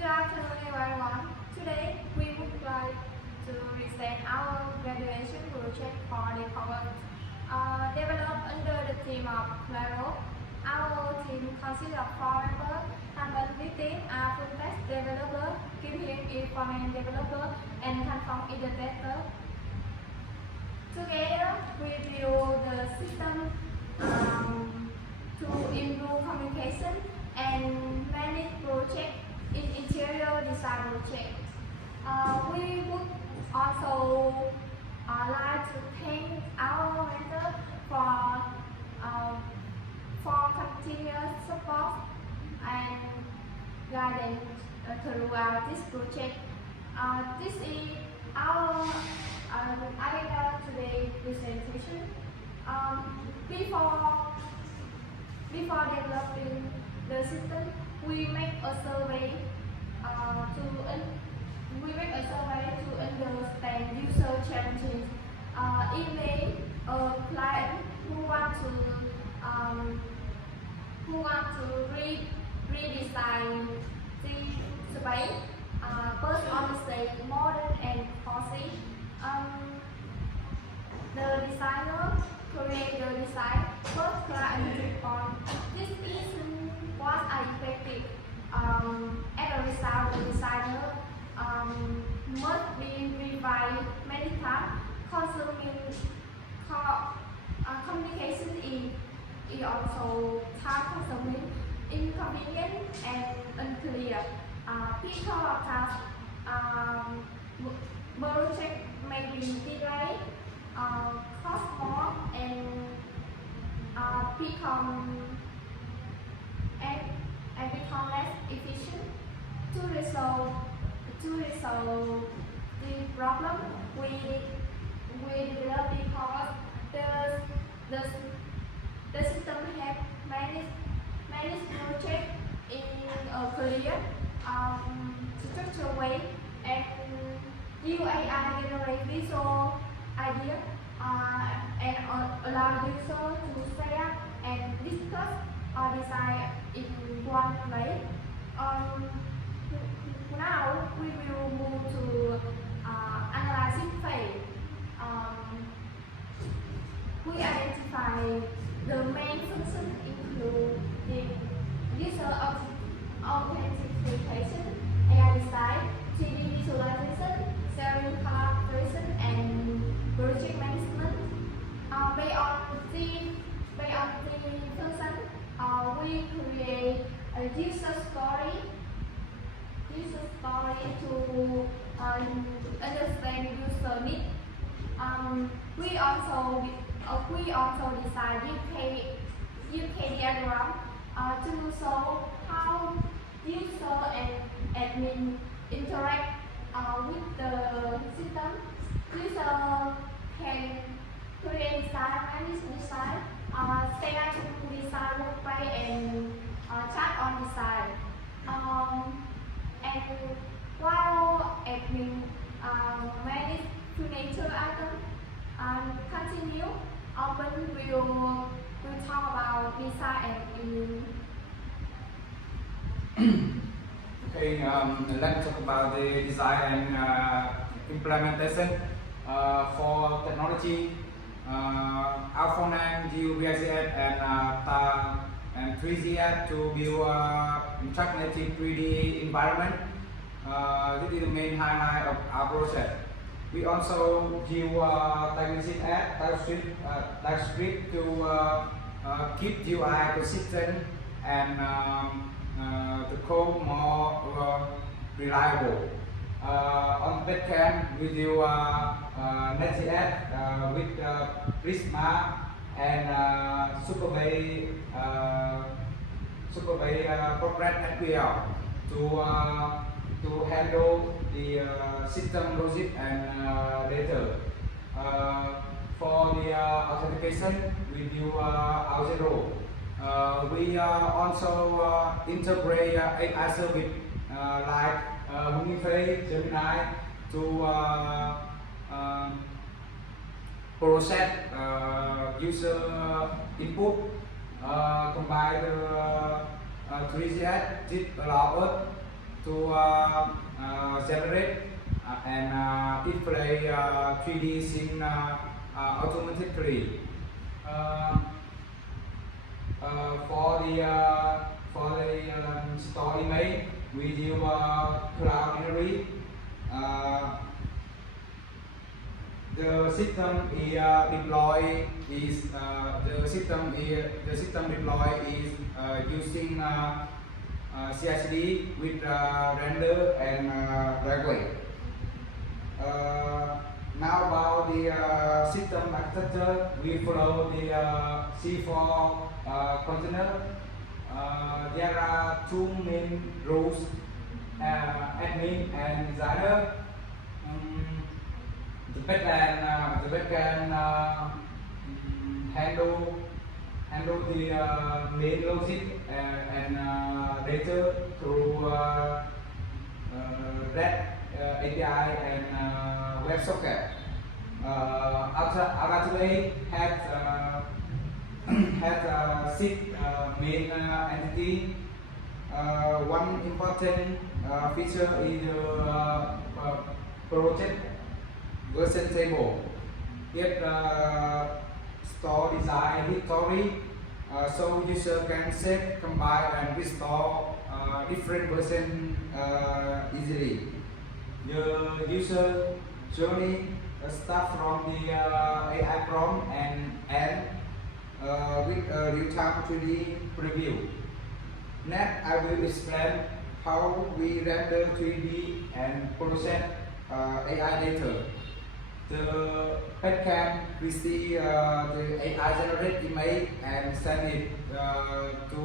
Good afternoon, everyone. Today, we would like to present our graduation project for DecoVerse, developed under the theme of Claro. Our team consists of 4 members. Number 15 are full-stack developer, Kim is front-end developer, and Thanh is the tester. Together, we build the system to improve communication and manage project in interior design project. We would also like to thank our mentor for continuous support and guidance throughout this project. This is our agenda today presentation. Before developing the system, we make a survey to understand user challenges. In May, a client who want to redesign the space, first on the stage, modern and cozy. The designer create the design. First client on this isn't what I expected. As a result, the designer must be revised many times, consuming communication is also time consuming, inconvenient, and unclear. People of task project may be delayed, cost more, and become less efficient. To resolve the problem, we develop because the system have managed project in a clear, structured way, and UAI generate visual idea and allow user to set up and discuss or design in one place. Now we will move to analysis phase. We identify the main functions including user authentication, AI design, 3D visualization, sharing collaboration, and project management. Based on the function, we create a user story to understand user needs. We also design UK diagram to show how user and admin interact with the system. User can create design, manage design, set up design workplace, and chat on design. And while admin manage furniture items, continue, open will talk about design and Okay, let's talk about the design and implementation for technology. Our front-end DecoVerse and 3GS to build interactive 3D environment. This is the main highlight of our project. We also use TypeScript to keep UI consistent and the code more reliable. On backend, we do Next.js with Prisma and Superbase Progress SQL to handle the system logic and data. For the authentication, we do Auth0. We also integrate AI service like Uniface, Gemini to process user input, combine the 3GS. This allows us to generate and display 3D scene automatically. For the store image, we use cloud memory. The system deploy is using CICD with render and driveway. Now about the system architecture, we follow the C4 container. There are two main roles, admin and designer. The backend handle the main logic and data through REST API and WebSocket. Ultimately has six main entity. One important feature is the project version table. It store design history, so user can set, combine, and restore different versions easily. The user journey start from the AI prompt and end with a real-time 3D preview. Next, I will explain how we render 3D and process AI data. The backend receive the AI generated image and send it to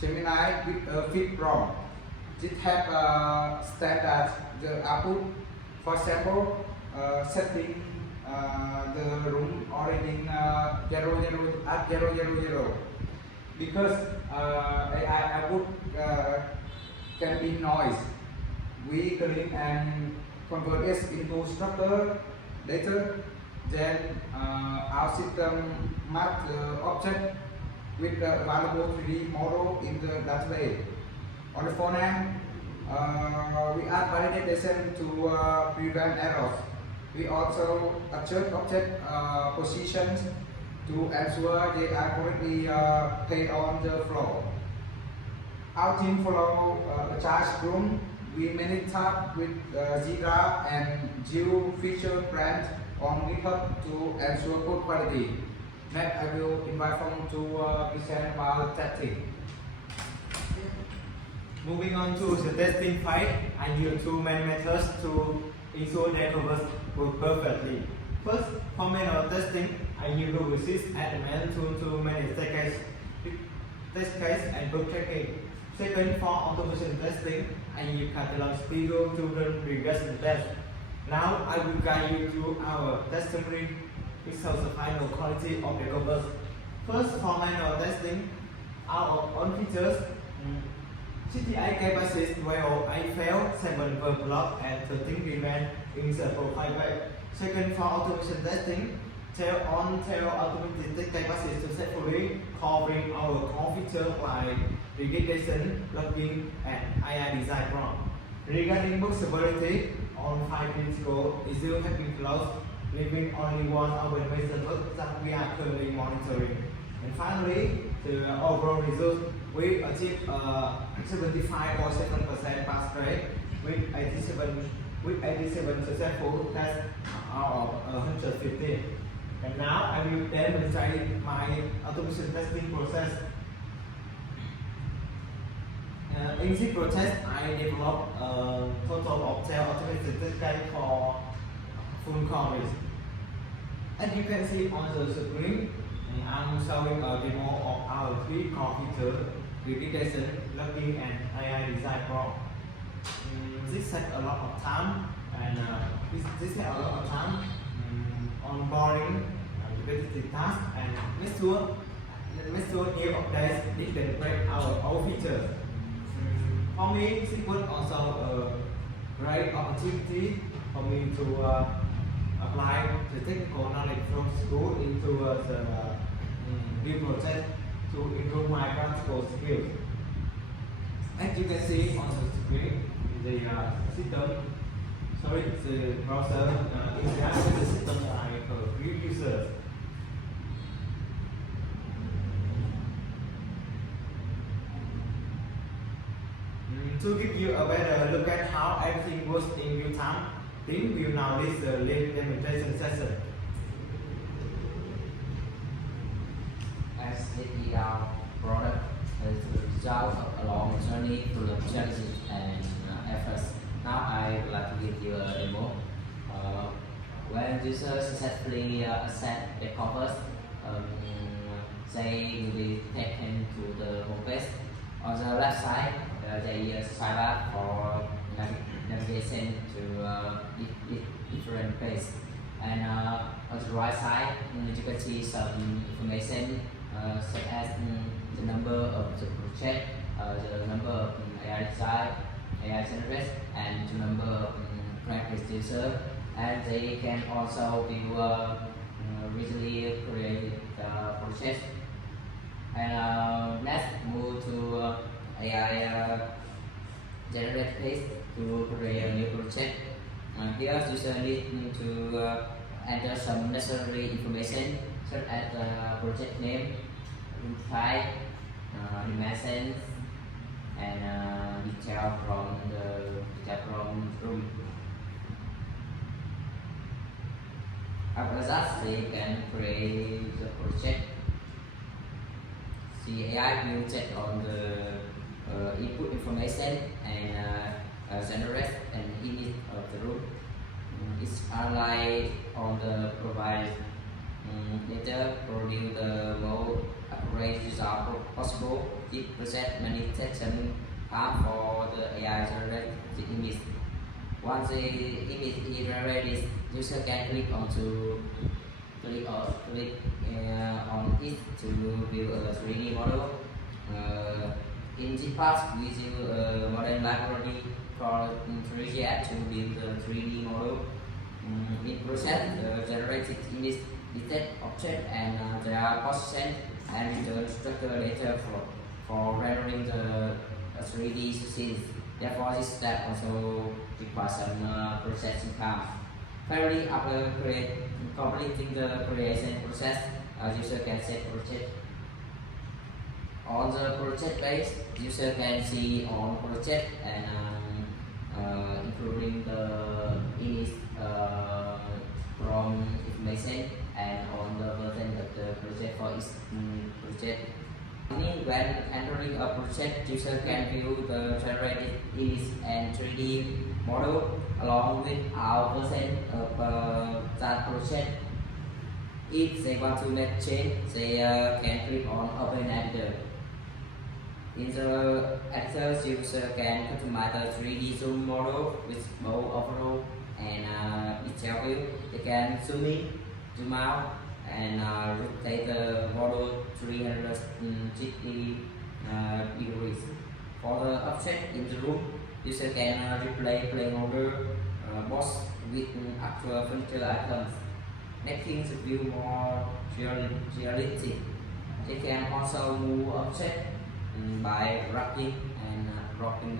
Gemini with a fit prompt. It have standard the output. For example, setting the room orienting 000 because AI output can be noise. We clean and convert it into structured data. Then our system map the object with the available 3D model in the database. On the front end, we add validation to prevent errors. We also adjust object positions to ensure they are correctly placed on the floor. Our team follow a charge room. We manage tasks with Jira and Geo feature brand on GitHub to ensure code quality. Next, I will invite Phong to present about testing. Moving on to the testing phase, I use two main methods to ensure DecoVerse work perfectly. First, for manual testing, I use DecoVerse as the main tool to manage test case and bug checking. Second, for automation testing, I use catalog studio to run regression tests. Now, I will guide you through our test summary, which shows the final quality of DecoVerse. First, for manual testing, our own features. CTI capacity 12 I failed, 7 per block and 13 remain in the profile web. Second, for automation testing, tail automated capacity successfully covering our core features like registration, logging, and AI design prompt. Regarding book severity, on 5 weeks ago, issue have been closed, leaving only one open method that we are currently monitoring. And finally, the overall result, we achieved 75.7% pass rate with 87 successful tests out of 150. And now I will demonstrate my automation testing process. In this process, I developed a total of 10 automated test cases for full coverage. As you can see on the screen, I'm showing a demo of our 3 core features: registration, logging, and AI design prompt. This takes a lot of time, and this takes a lot of time onboarding repetitive tasks, and make sure new updates didn't break our old features. For me, this was also a great opportunity for me to apply the technical knowledge from school into the new project to improve my practical skills. As As you can see on the screen, the browser interact with the system like real users. To give you a better look at how everything works in real time, Tim will now lead the demonstration session. As our product is the result of a long journey full of challenges and efforts. Now I would like to give you a demo. When users successfully accept the covers, they will be taken to the homepage. On the left side, they sign up for navigation to different pages. And on the right side, you can see some information such as the number of the project, the number of AI design, AI generate, and the number of practice user. And they can also view recently created projects. And next, move to AI generate page to create a new project. Here, user need to enter some necessary information such as project name, room type, dimensions, and detail from room. After that, they can create the project. The AI will check on the input information and generate an image of the room. It's unlike on the provided data, produce the most accurate result possible. It presents many detection paths for the AI generate the image. Once the image is generated, user can click on it to view a 3D model. In this part, we use a modern library called 3GS to build the 3D model. In process, the generated image detect object and their position and return structure data for rendering the 3D scenes. Therefore, this step also requires some processing time. Finally, after completing the creation process, user can set project. On the project page, user can see on project and including the image from information and on the version of the project for each project. When entering a project, user can view the generated image and 3D model along with our version of that project. If they want to make change, they can click on Open Editor. In the editor, user can customize the 3D zoom model with both overall and detail view. They can zoom in, zoom out, and rotate the model 360 degrees. For the object in the room, user can replay placeholder box with actual furniture items, making the view more realistic. They can also move objects by rocking and dropping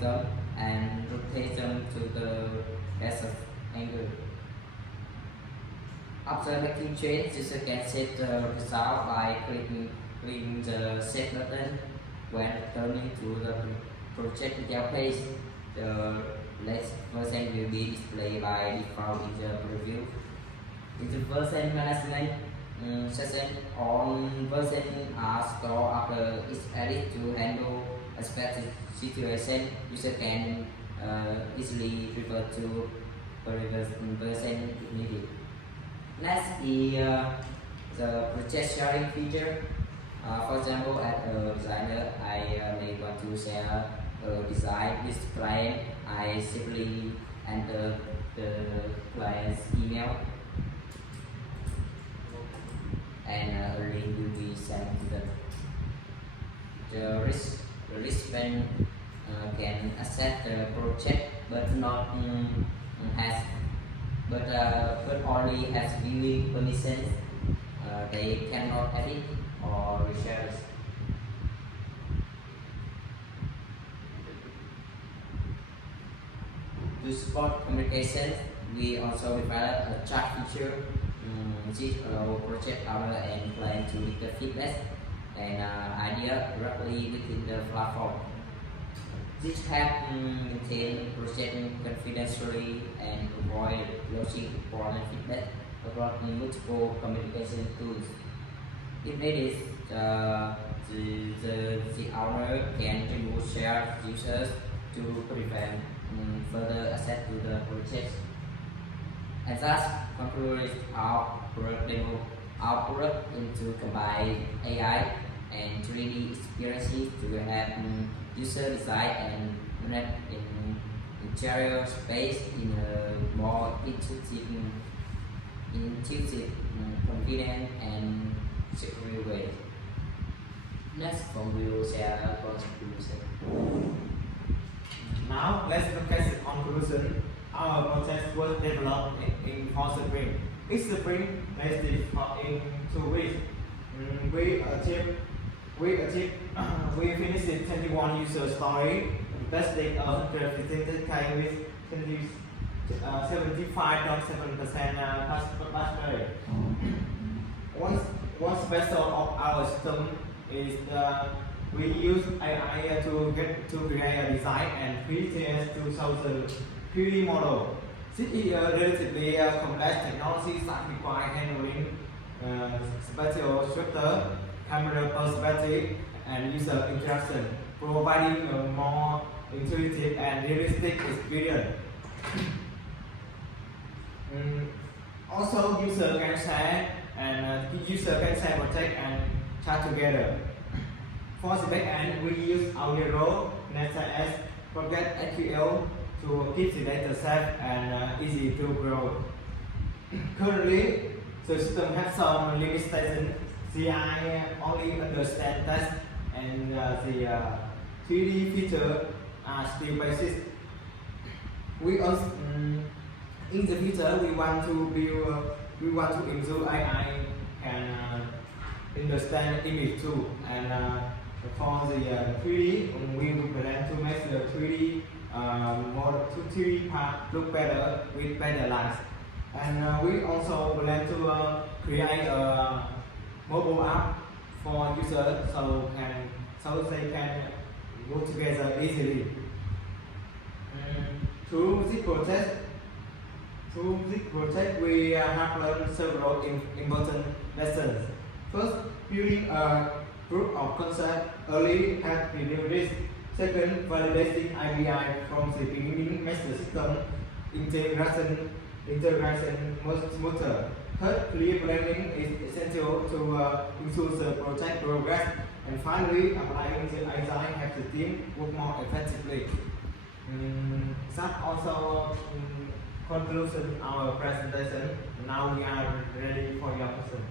them and rotate them to the best angle. After making change, user can set the result by clicking the set button. When turning to the project detail page, the latest version will be displayed by default in the preview. In the version management session, all versions are stored after each edit to handle a specific situation. User can easily revert to previous version if needed. Next is the project sharing feature. For example, as a designer, I may want to share a design with client. I simply enter the client's email and a link will be sent to them. The recipient can access the project but not but only has viewing permissions. They cannot edit or reshare. To support communication, we also developed a chat feature which allows project owner and client to leave the feedback and idea directly within the platform. This helps maintain project confidentially and avoid losing important feedback across multiple communication tools. If needed, the owner can remove shared users to prevent further access to the project. And thus conclude our product demo, our product into combine AI and 3D experiences to have user design and manage in interior space in a more intuitive, convenient and secure way. Next, we will share our conclusion. Now let's look at the conclusion. Our project was developed in 4 sprints. Each sprint lasted in 2 weeks. We finished 21 user stories, testing 115K with 75.7% pass rate. One special of our system is we use AI to create a design and pre-test to show the 3D model. This is a relatively complex technology that requires handling spatial structure, camera perspective, and user interaction, providing a more intuitive and realistic experience. Also, user can share project and chat together. For the backend, we use Audio, Nest.js, Project SQL to keep the data safe and easy to grow. Currently, the system has some limitations. CI only understand text and the 3D feature are still basic. We also, in the future, we want to include AI can understand image too, and for the 3D, we plan to make the 3D more 3D part look better with better lights. And we also plan to create a mobile app for users so they can work together easily. Through this project, we have learned several important lessons. First, building a proof of concept early has reduced risk. Second, validating IBI from the beginning makes the system integration smoother. Third, clear planning is essential to ensure the project progress. And finally, applying the AI helps the team work more effectively. That also concludes our presentation. Now we are ready for your question.